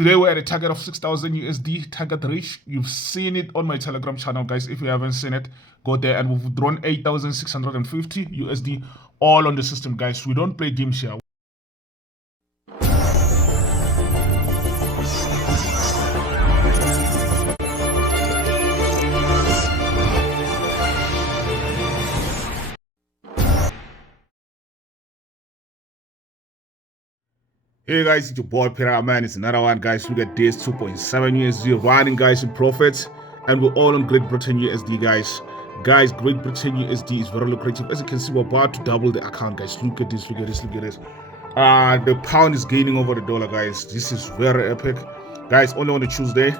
Today we're at a target of 6,000 USD target reach. You've seen it on my Telegram channel, guys. If you haven't seen it, go there. And we've drawn 8,650 USD all on the system, guys. We don't play games here. Hey guys, it's your boy Pira, man. It's another one, guys. Look at this 2.7 USD running, guys, in profits, and we're all on Great Britain USD, guys. Guys, Great Britain USD is very lucrative. As you can see, we're about to double the account, guys. Look at this, look at this, look at this. The pound is gaining over the dollar, guys. This is very epic, guys. Only on a Tuesday.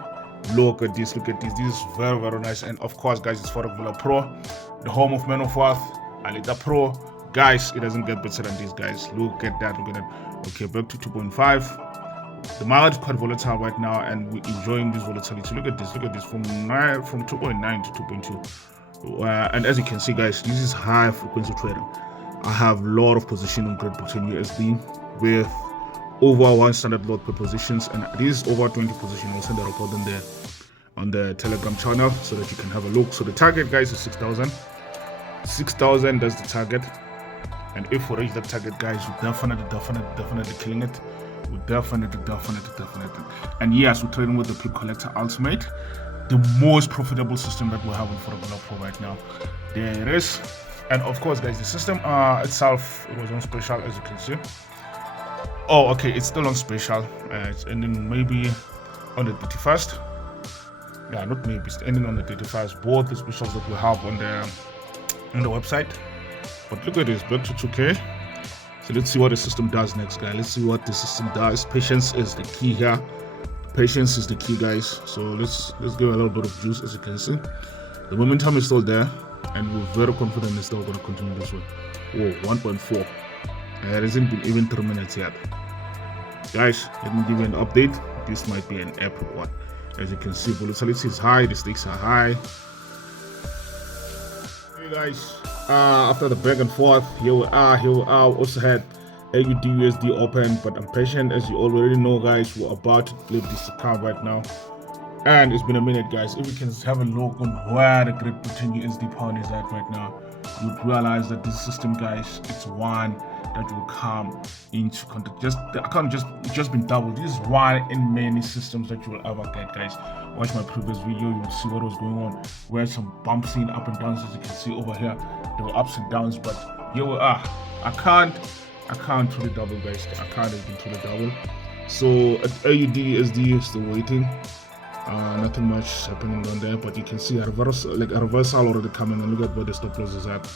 Look at this, look at this. This is very, very nice. And of course, guys, it's Forex Villa Pro, the home of Men of Wealth, Alita Pro. Guys, it doesn't get better than this, guys. Look at that, look at that. Okay, back to 2.5. The market is quite volatile right now, and we're enjoying this volatility. Look at this from 2.9 to 2.2. And as you can see, guys, this is high frequency trading. I have a lot of position on Great Britain USD with over 1 standard lot per positions, and this is over 20 positions. I'll send the report on the Telegram channel so that you can have a look. So the target, guys, is 6,000. 6,000, that's the target. And if we reach that target, guys, we're definitely killing it. We're definitely. And yes, we're trading with the Pip Collector Ultimate, the most profitable system that we have in Forex Pro right now. There it is. And of course, guys, the system itself, it was on special, as you can see. Oh, okay, it's still on special. It's ending maybe on the 31st. Yeah, not maybe, it's ending on the 31st. Both the specials that we have on the website. But look at this, back to 2K. So let's see what the system does next, guys. Let's see what the system does. Patience is the key here. Patience is the key, guys. So let's give a little bit of juice, as you can see. The momentum is still there, and we're very confident it's still going to continue this way. Whoa, 1.4. It hasn't been even 3 minutes yet. Guys, let me give you an update. This might be an epic one. As you can see, volatility is high, the stakes are high. Hey guys. After the back and forth, here we are. We also had AUDUSD open, but I'm patient. As you already know, guys, we're about to flip this account right now, and it's been a minute, guys. If we can have a look on where the Great Britain USD pound is at right now, you'd realize that this system, guys, it's one that will come into contact. The account just been doubled. This is one in many systems that you will ever get, guys. Watch my previous video, you will see what was going on. We had some bumps in up and downs, as you can see over here. There were ups and downs, but here we are. I can't truly double, guys. I can't even truly double. So at AUDUSD still waiting. Nothing much happening on there, but you can see a reversal already coming, and look at where the stop loss is at.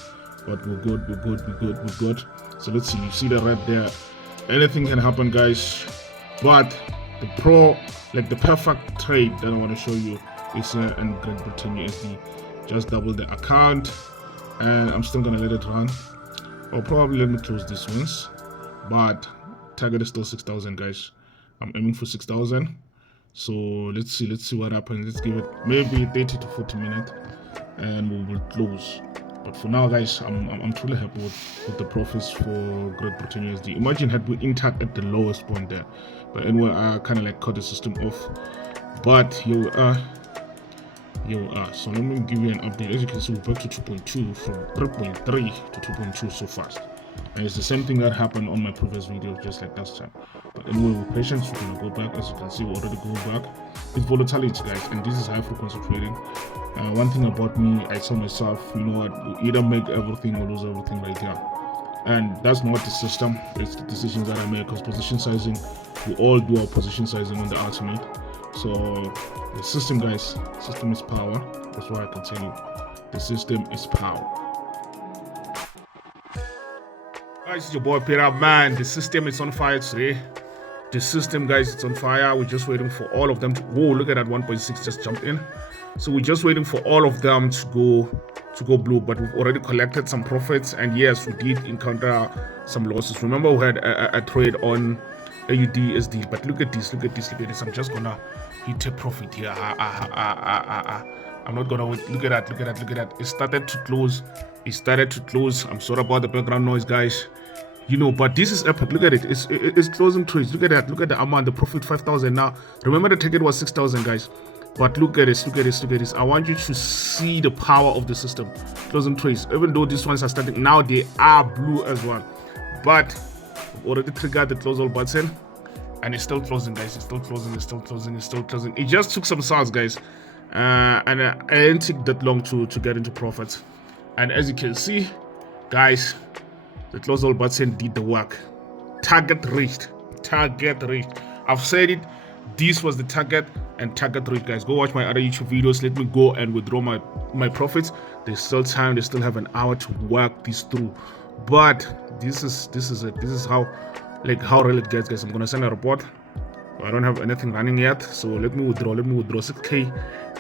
But we're good. So let's see. You see the red there. Anything can happen, guys. But the perfect trade that I want to show you is here in Great Britain USD. Just double the account, and I'm still gonna let it run. I'll probably let me close this once, but target is still 6,000, guys. I'm aiming for 6,000. So let's see what happens. Let's give it maybe 30 to 40 minutes, and we will close. But for now, guys, I'm truly happy with the profits for Great Britain USD. Imagine had we intact at the lowest point there. But anyway, I kind of like cut the system off. But here we are. So let me give you an update. As you can see, we're back to 2.2 from 3.3 to 2.2 so fast. And it's the same thing that happened on my previous video, just like last time. But anyway, with patience, we're gonna go back. As you can see, we're already going back. It's volatility, guys, and this is high frequency trading. One thing about me, I tell myself, you know what, we either make everything or lose everything right here. And that's not the system, it's the decisions that I make, because position sizing, we all do our position sizing on the ultimate. So the system, guys, system is power. That's what I can tell you. The system is power. Guys, it's your boy Pira, man. The system is on fire today. The system, guys, it's on fire. We're just waiting for all of them to. Whoa, look at that 1.6 just jumped in. So we're just waiting for all of them to go blue, but we've already collected some profits, and yes, we did encounter some losses. Remember, we had a trade on AUDUSD, but look at this. I'm just gonna hit a profit here. I'm not gonna wait. Look at that. It started to close. I'm sorry about the background noise, guys. You know, but this is epic. Look at it. It's closing trades. Look at that. Look at the amount. The profit 5,000 now. Remember the ticket was 6,000, guys. But look at this. Look at this. Look at this. I want you to see the power of the system. Closing trades. Even though these ones are starting now, they are blue as well. But I've already triggered the close all button, and it's still closing, guys. It's still closing. It's still closing. It's still closing. It just took some sales, guys, and I didn't take that long to get into profits. And as you can see, guys, the close all button did the work. Target reached. Target reached. I've said it. This was the target, and target reached, guys. Go watch my other YouTube videos. Let me go and withdraw my profits. There's still time. They still have an hour to work this through. But this is it. This is how real it gets, guys. I'm gonna send a report. I don't have anything running yet, so let me withdraw. 6K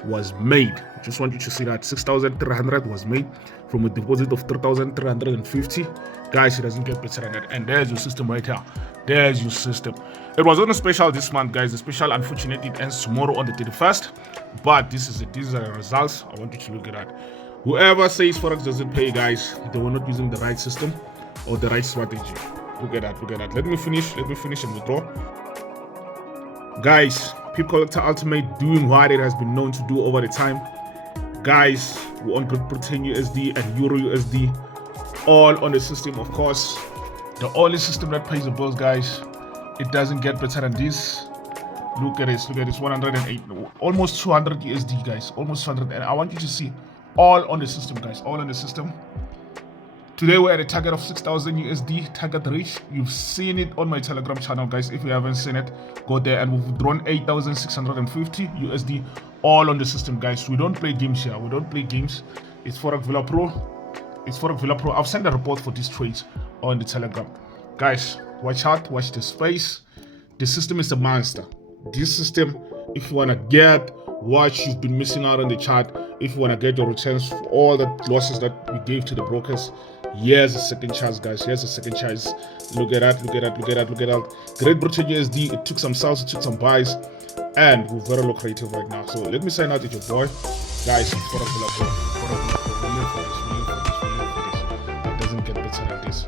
was made. I just want you to see that 6,300 was made from a deposit of 3,350. Guys, it doesn't get better than that. And there's your system right here. There's your system. It was on a special this month, guys. The special, unfortunately, it ends tomorrow on the 31st. But this is it. These are the results. I want you to look at that. Whoever says Forex doesn't pay, guys, they were not using the right system or the right strategy. Look at that. Look at that. Let me finish and withdraw. Guys, Pip Collector Ultimate doing what it has been known to do over the time. Guys, we're on Britain USD and Euro USD, all on the system, of course. The only system that pays the bills, guys. It doesn't get better than this. Look at this. Look at this. 108, almost 200 USD, guys. Almost 200. And I want you to see all on the system, guys. All on the system. Today we're at a target of 6,000 USD target reach. You've seen it on my Telegram channel, guys. If you haven't seen it, go there. And we've drawn 8,650 USD all on the system, guys. We don't play games here. We don't play games. It's Forex Villa Pro. It's Forex Villa Pro. I've sent a report for these trades on the Telegram, guys. Watch out. Watch the space. The system is a monster. This system, if you want to get what you've been missing out on the chart, if you want to get your returns for all the losses that we gave to the brokers, here's a second chance, guys. Here's a second chance. Look at that. Look at that. Look at that. Look at that. Great Britain USD. It took some sells. It took some buys. And we're very lucrative right now. So let me sign out with your boy. Guys, Forex Villa Pro. It doesn't get better than this.